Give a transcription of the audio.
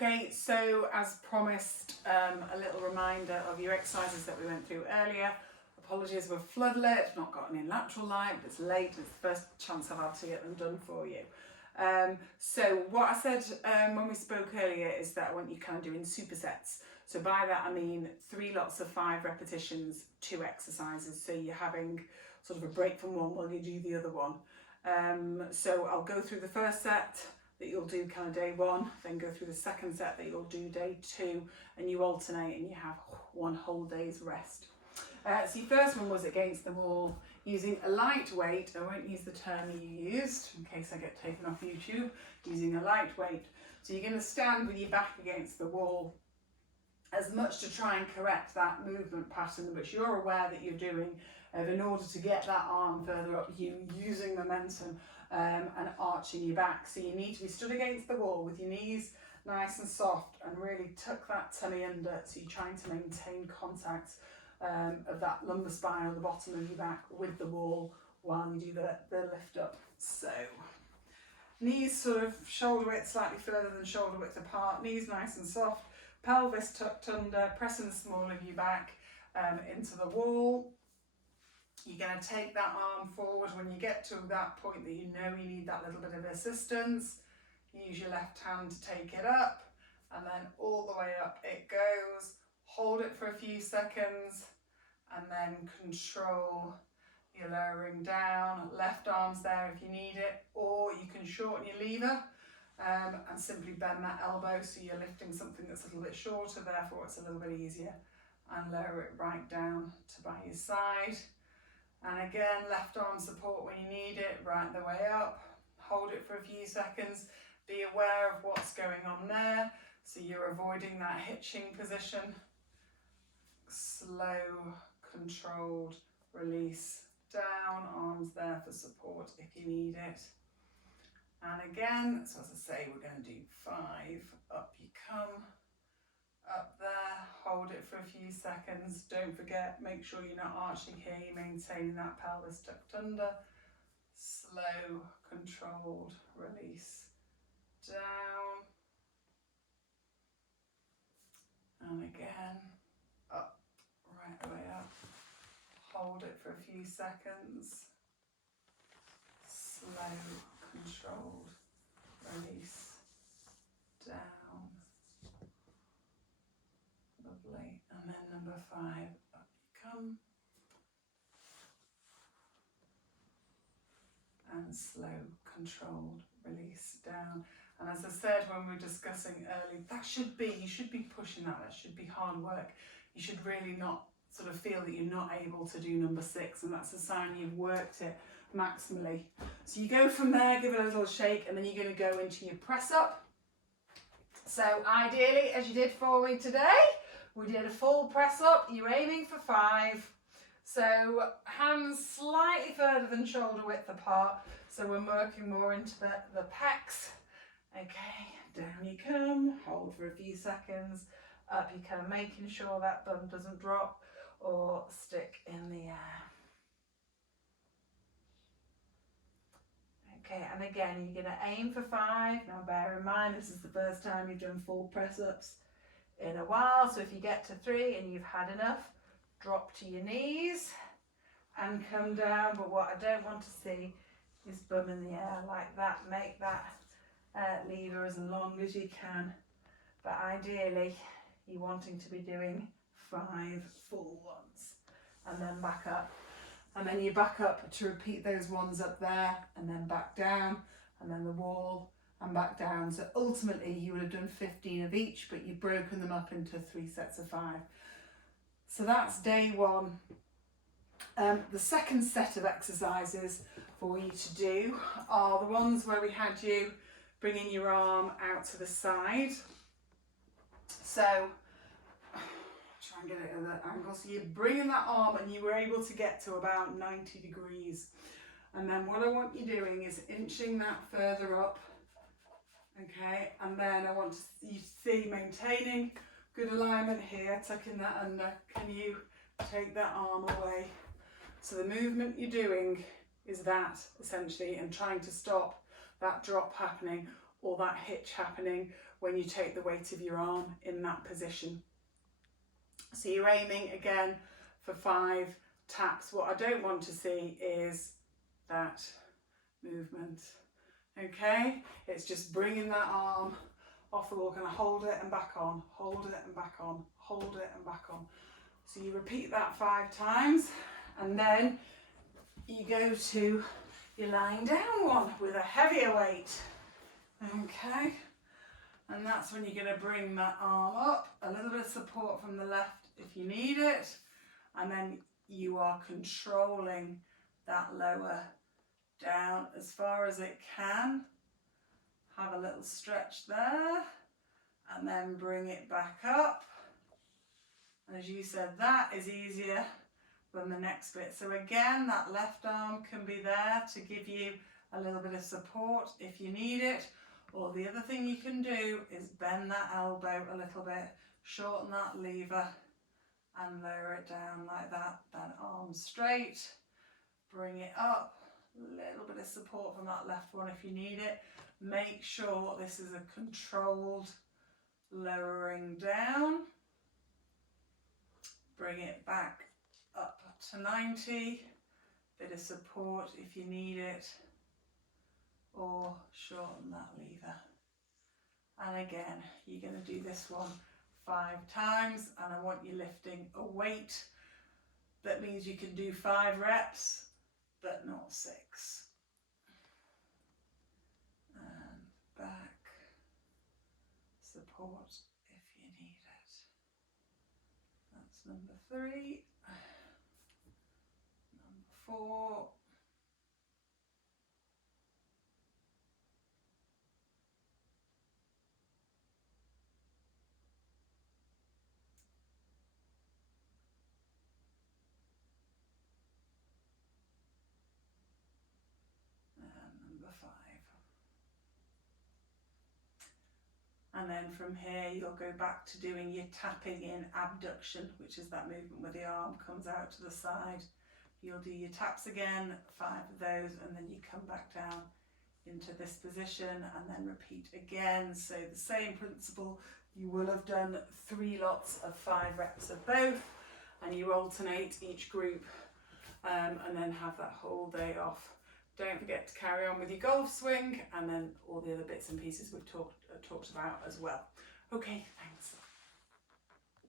Okay, so as promised, a little reminder of your exercises that we went through earlier. Apologies, we're floodlit, not got any lateral light, but it's late, it's the first chance I've had to get them done for you. So what I said when we spoke earlier is that I want you kind of doing supersets. So by that I mean 3 lots of 5 repetitions, 2 exercises. So you're having sort of a break from one while you do the other one. So I'll go through the first set that you'll do kind of day 1, then go through the second set that you'll do day 2, and you alternate and you have 1 whole day's rest. So your first one was against the wall using a light weight. I won't use the term you used in case I get taken off YouTube. Using a light weight. So you're going to stand with your back against the wall as much to try and correct that movement pattern which you're aware that you're doing in order to get that arm further up, you using momentum and arching your back. So you need to be stood against the wall with your knees nice and soft and really tuck that tummy under, so you're trying to maintain contact of that lumbar spine or the bottom of your back with the wall while you do the lift up. So knees sort of shoulder width slightly further than shoulder width apart, knees nice and soft, pelvis tucked under, pressing the small of your back into the wall. You're going to take that arm forward. When you get to that point that you know you need that little bit of assistance, use your left hand to take it up, and then all the way up it goes. Hold it for a few seconds and then control your lowering down. Left arm's there if you need it, or you can shorten your lever and simply bend that elbow so you're lifting something that's a little bit shorter, therefore it's a little bit easier, and lower it right down to by your side. And again, left arm support when you need it, right the way up. Hold it for a few seconds. Be aware of what's going on there, so you're avoiding that hitching position. Slow, controlled release down, arms there for support if you need it. And again, so as I say, we're going to do 5, up you come, up there, hold it for a few seconds. Don't forget, make sure you're not arching here, you're maintaining that pelvis tucked under. Slow, controlled release down. And again, up, right away up. Hold it for a few seconds. Slow, controlled release down. Lovely. And then number 5, up you come. And slow, controlled release down. And as I said when we were discussing earlier, you should be pushing that should be hard work. You should really not sort of feel that you're not able to do number 6, and that's a sign you've worked it maximally. So you go from there, give it a little shake, and then you're going to go into your press up. So ideally, as you did for me today, we did a full press up. You're aiming for 5. So hands slightly further than shoulder width apart. So we're working more into the pecs. Okay, down you come, hold for a few seconds, up you come, making sure that bum doesn't drop or stick in the air. Okay, and again, you're going to aim for 5. Now bear in mind, this is the first time you've done full press-ups in a while, so if you get to 3 and you've had enough, drop to your knees and come down. But what I don't want to see is bum in the air like that. Make that lever as long as you can, but ideally you're wanting to be doing 5 full ones, and then back up, and then you back up to repeat those ones up there, and then back down, and then the wall and back down. So ultimately you would have done 15 of each, but you've broken them up into 3 sets of 5. So that's day 1. The second set of exercises for you to do are the ones where we had you bringing your arm out to the side. So try and get it at that angle. So you're bringing that arm and you were able to get to about 90 degrees. And then what I want you doing is inching that further up. Okay, and then I want you to see maintaining good alignment here, tucking that under. Can you take that arm away? So the movement you're doing is that essentially, and trying to stop that drop happening or that hitch happening when you take the weight of your arm in that position. So you're aiming again for 5 taps. What I don't want to see is that movement. Okay, it's just bringing that arm off the wall. Going to hold it and back on, hold it and back on, hold it and back on. So you repeat that 5 times, and then you go to your lying down one with a heavier weight. Okay, and that's when you're going to bring that arm up, a little bit of support from the left if you need it, and then you are controlling that lower down as far as it can. Have a little stretch there, and then bring it back up. And as you said, that is easier than the next bit. So again, that left arm can be there to give you a little bit of support if you need it. Or the other thing you can do is bend that elbow a little bit, shorten that lever and lower it down like that. Then arm straight, bring it up, a little bit of support from that left one if you need it. Make sure this is a controlled lowering down. Bring it back up to 90, bit of support if you need it, or shorten that lever. And again, you're going to do this one 5 times, and I want you lifting a weight. That means you can do 5 reps, but not 6. And back, support if you need it. That's number 3. Number 4. Number 5. And then from here you'll go back to doing your tapping in abduction, which is that movement where the arm comes out to the side. You'll do your taps again, 5 of those, and then you come back down into this position and then repeat again. So the same principle, you will have done 3 lots of 5 reps of both, and you alternate each group and then have that whole day off. Don't forget to carry on with your golf swing and then all the other bits and pieces we've talked about as well. Okay, thanks.